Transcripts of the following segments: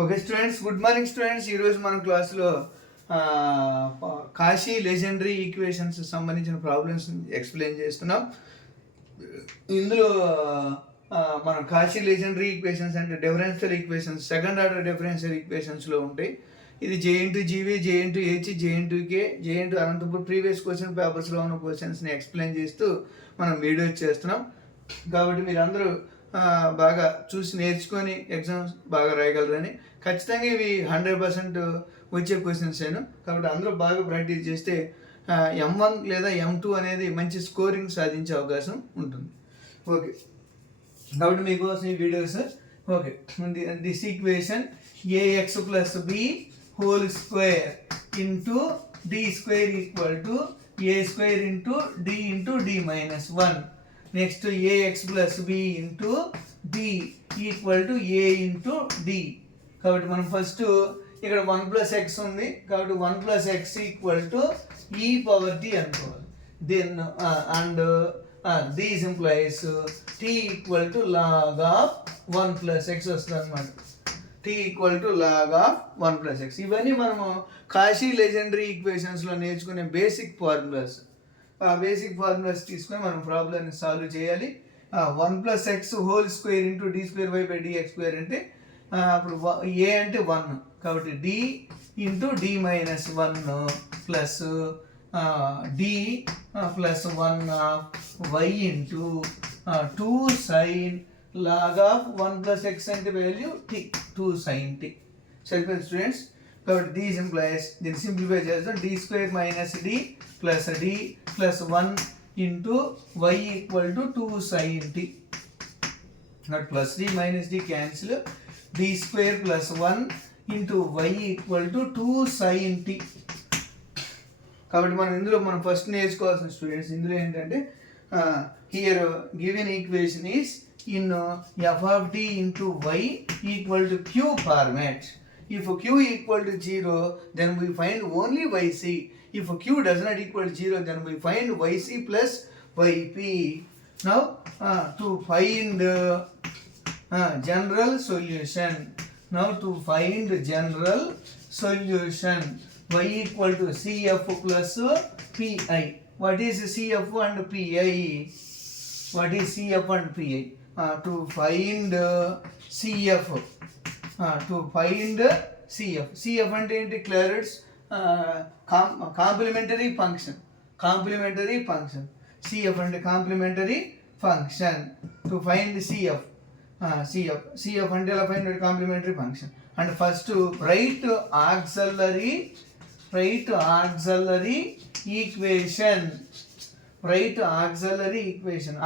Okay students, good morning students. ఈరోజు మన క్లాస్లో కాశీ లెజెండరీ ఈక్వేషన్స్ సంబంధించిన ప్రాబ్లమ్స్ ఎక్స్ప్లెయిన్ చేస్తున్నాం. ఇందులో మనం కాశీ లెజెండరీ ఈక్వేషన్స్ అంటే differential equations, second order differential ఈక్వేషన్స్లో ఉంటాయి. ఇది J NTU H, J NTU Anantapur previous question పేపర్స్లో ఉన్న క్వశ్చన్స్ని ఎక్స్ప్లెయిన్ చేస్తూ మనం వీడియోస్ చేస్తున్నాం. కాబట్టి మీరు అందరూ బాగా చూసి నేర్చుకొని ఎగ్జామ్స్ బాగా రాయగలరని, ఖచ్చితంగా ఇవి 100% వచ్చే క్వశ్చన్స్ కాబట్టి అందరూ బాగా ప్రాక్టీస్ చేస్తే M1 లేదా M2 అనేది మంచి స్కోరింగ్ సాధించే అవకాశం ఉంటుంది. ఓకే, కాబట్టి మీకోసం ఈ videos. Okay, this equation ax plus B whole square into D square equal to A square into D minus 1. Next ax plus B into D equal to A into D. కాబట్టి మనం first ఇక్కడ 1 plus X ఉంది కాబట్టి 1 plus X equal to E power D అనుకోవాలి. Then and this implies T equal to log of 1 plus X వస్తుంది అనమాట. T equal to log of 1 plus X. ఇవన్నీ మనము కాశీ లెజెండరీ ఈక్వేషన్స్లో నేర్చుకునే బేసిక్ ఫార్ములాస్. ఆ బేసిక్ ఫార్ములాస్ తీసుకొని మనం ప్రాబ్లమ్ని సాల్వ్ చేయాలి. 1 plus X whole square into D square Y by D X square అంటే అప్పుడు ఏ అంటే 1 కాబట్టి D into D minus 1 plus D plus 1 of Y into 2 sine log of 1 plus X అంటే వాల్యూ టీ, 2 సైన్ టీ. సరిపోయింది students. కాబట్టి this implies దీన్ని simplify చేస్తాం. D square minus D plus D plus 1 into Y equal to 2 sine T. Not plus D minus D cancel. D square plus 1 into Y equal to 2 sine T. కాబట్టి మనం first నేర్చుకోవాల్సిన students ఇందులో ఏంటంటే here given equation is in F of D into Y equal to Q format. If q equal to 0, then we find only yc. If q does not equal to 0, then we find yc plus yp. Now, to find general solution. Now, to find general solution, y equal to cf plus pi. What is cf and pi? What is cf and pi? To find cf. To find CF. CF అంటే ఏంటి? క్లారెట్స్ complementary function. CF అంటే complementary function. To find CF అంటే ఎలా find complementary function. And first write auxiliary equation.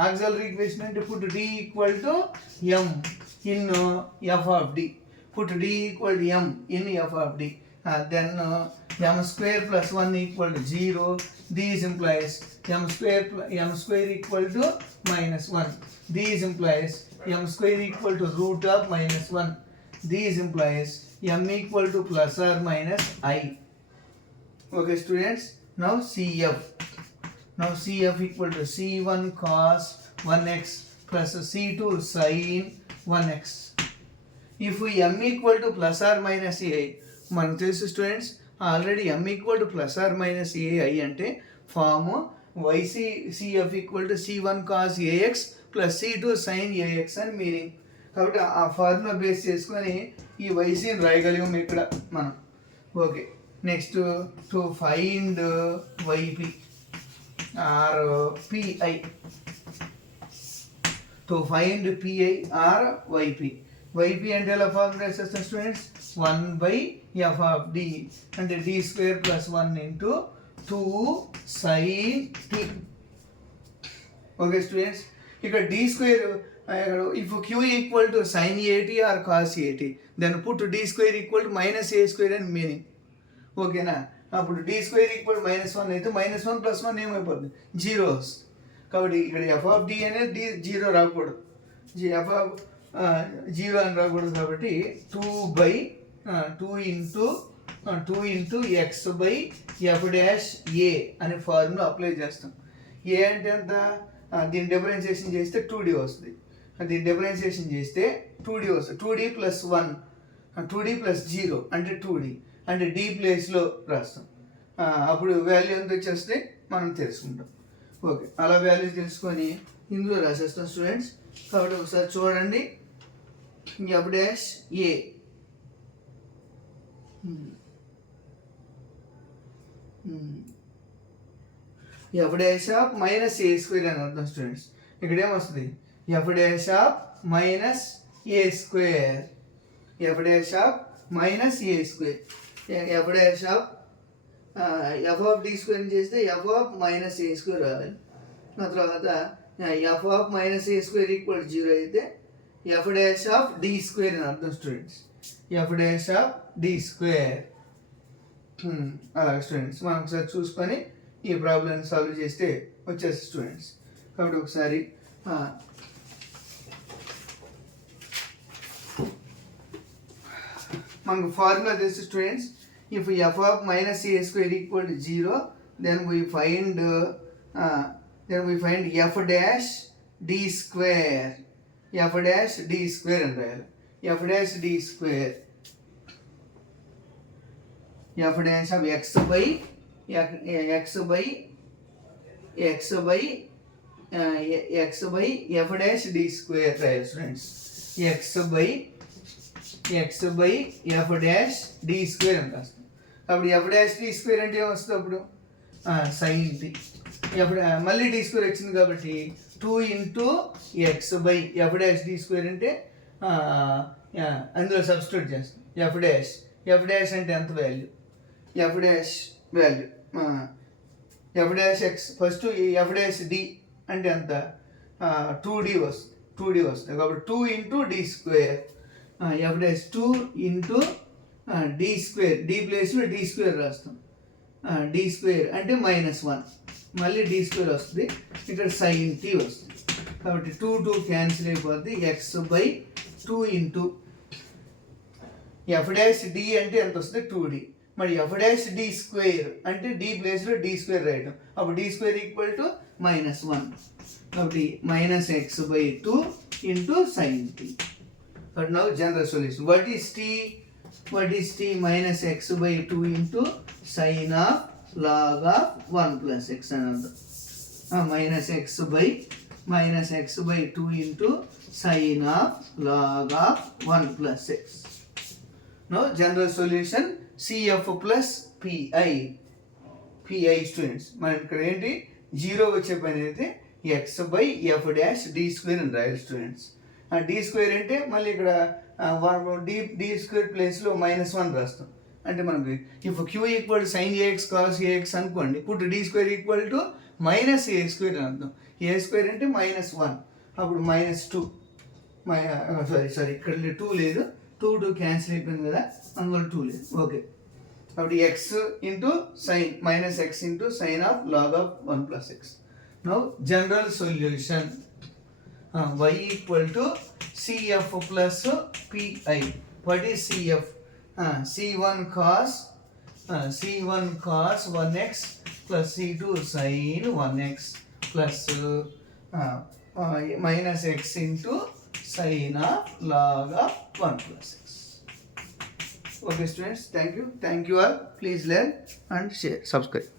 Auxiliary equation అంటే put D equal to M in f of d. Put d equal to m in f of d. Then m square plus 1 equal to 0. This implies m square equal to minus 1. This implies m square equal to root of minus 1. This implies m equal to plus or minus I. Okay students, now CF equal to C1 cos 1x plus C2 sin 1x. If m equal to plus or minus ai, మనకు తెలుసు students already m equal to plus or minus ai అంటే form CF equal to C1 cos ax plus C2 sin ax అని meaning. కాబట్టి ఆ formula base చేసుకొని ఈ ycని రాయగలిగాం ఇక్కడ మనం. Okay, next to find yp or pi. To find pi or yp. yp అంటే ఎలా ఫార్ములా చేస్తాం స్టూడెంట్స్? 1/f ఆఫ్ d అంటే d square plus 1 into 2 sine t. Okay students, ఇక్కడ d square if q equal to sine at or cos at, then put d square equal to minus a square అని meaning. ఓకేనా? అప్పుడు d square equal -1 అయితే -1 plus 1 ఏమైపోతుంది? 0 వస్తుంది. కాబట్టి ఇక్కడ f of d అనేది d 0 రాకూడదు. f ఆఫ్ 0 అని రాకూడదు. కాబట్టి 2 into x by F dash A అనే ఫార్ములా అప్లై చేస్తాం. ఏ అంటే ఎంత? దీన్ని డిఫరెన్షియేషన్ చేస్తే 2d వస్తుంది. దీన్ని డిఫరెన్షియేషన్ చేస్తే 2d వస్తుంది. 2d ప్లస్ 1 2d ప్లస్ 0 అంటే 2d అంటే d ప్లేస్లో రాస్తాం. అప్పుడు వాల్యూ ఎంత వచ్చేస్తే మనం తెలుసుకుంటాం. ఓకే, అలా వాల్యూ తెలుసుకొని ఇందులో రాసేస్తాం స్టూడెంట్స్. కాబట్టి ఒకసారి చూడండి. F dash A F dash of minus A square అని అర్థం స్టూడెంట్స్. ఇక్కడ ఏమొస్తుంది? F dash of minus A square, F dash of minus A square, F dash of F of D square చేస్తే F of minus A square రావాలి. ఆ తర్వాత F of minus A square equal 0 అయితే F dash of D square అని అర్థం students. F dash of D square. అలాగే students మనం ఒకసారి చూసుకొని ఈ ప్రాబ్లమ్ సాల్వ్ చేస్తే వచ్చేసి స్టూడెంట్స్. కాబట్టి ఒకసారి మనకు ఫార్ములా తెలుసు students. If F of minus A square equal to 0 then we find F dash D square, F dash D square అని రాయాలి. F dash D square F dash of X by F dash D square రాయాలి students. X by F dash D square అని రాస్తాం. అప్పుడు F dash D square అంటే ఏమొస్తుంది? అప్పుడు sine T. మళ్ళీ డి స్క్వేర్ వచ్చింది కాబట్టి 2 into X by F dash D square అంటే అందులో సబ్స్టిట్యూట్ చేస్తాం. ఎఫ్ డాష్ అంటే ఎంత value? F dash value F dash X first F dash D అంటే ఎంత? 2d వస్తుంది కాబట్టి 2 into D square, F dash 2 into D square, D ప్లేస్లో డి స్క్వేర్ రాస్తాం. డి స్క్వేర్ అంటే -1, మళ్ళీ డి స్క్వేర్ వస్తుంది, ఇక్కడ సైన్ టీ వస్తుంది. కాబట్టి 2 క్యాన్సిల్ అయిపోద్ది. X by 2 into F dash D అంటే ఎంత వస్తుంది? 2d. మరి ఎఫ్ డాష్ డి స్క్వేర్ అంటే డి ప్లేస్లో డి స్క్వేర్ రాయటం. అప్పుడు డి స్క్వేర్ ఈక్వల్ టు -1. కాబట్టి -x/2 into sine T. But now general solution. What is t? -x/2 into sin of log of 1 plus x another. -x/2 into sin of log of 1 plus x. Now general solution CF plus PI. PI students. మనకి ఇక్కడ ఏంటి? 0 వచ్చే పని అయితే x/f' d square అని రాయాలి students. D square అంటే మళ్ళీ ఇక్కడ డి స్క్వేర్ ప్లేస్లో -1 రాస్తాం. అంటే మనకి if Q equal to sine A X cos A X అనుకోండి, ఇప్పుడు D square equal to -a square అని అర్థం. ఏ స్క్వేర్ అంటే -1, అప్పుడు -2 సారీ ఇక్కడ 2 లేదు, 2 క్యాన్సిల్ అయిపోయింది కదా, అందువల్ల 2 లేదు. ఓకే, కాబట్టి X into sine -x into sine of log of 1 plus x. Now general solution y equal to CF plus PI. What is CF? C1 cos 1x plus C2 sin 1x plus -x into sin of log of 1 plus x. Okay students, thank you all. Please learn and share, subscribe.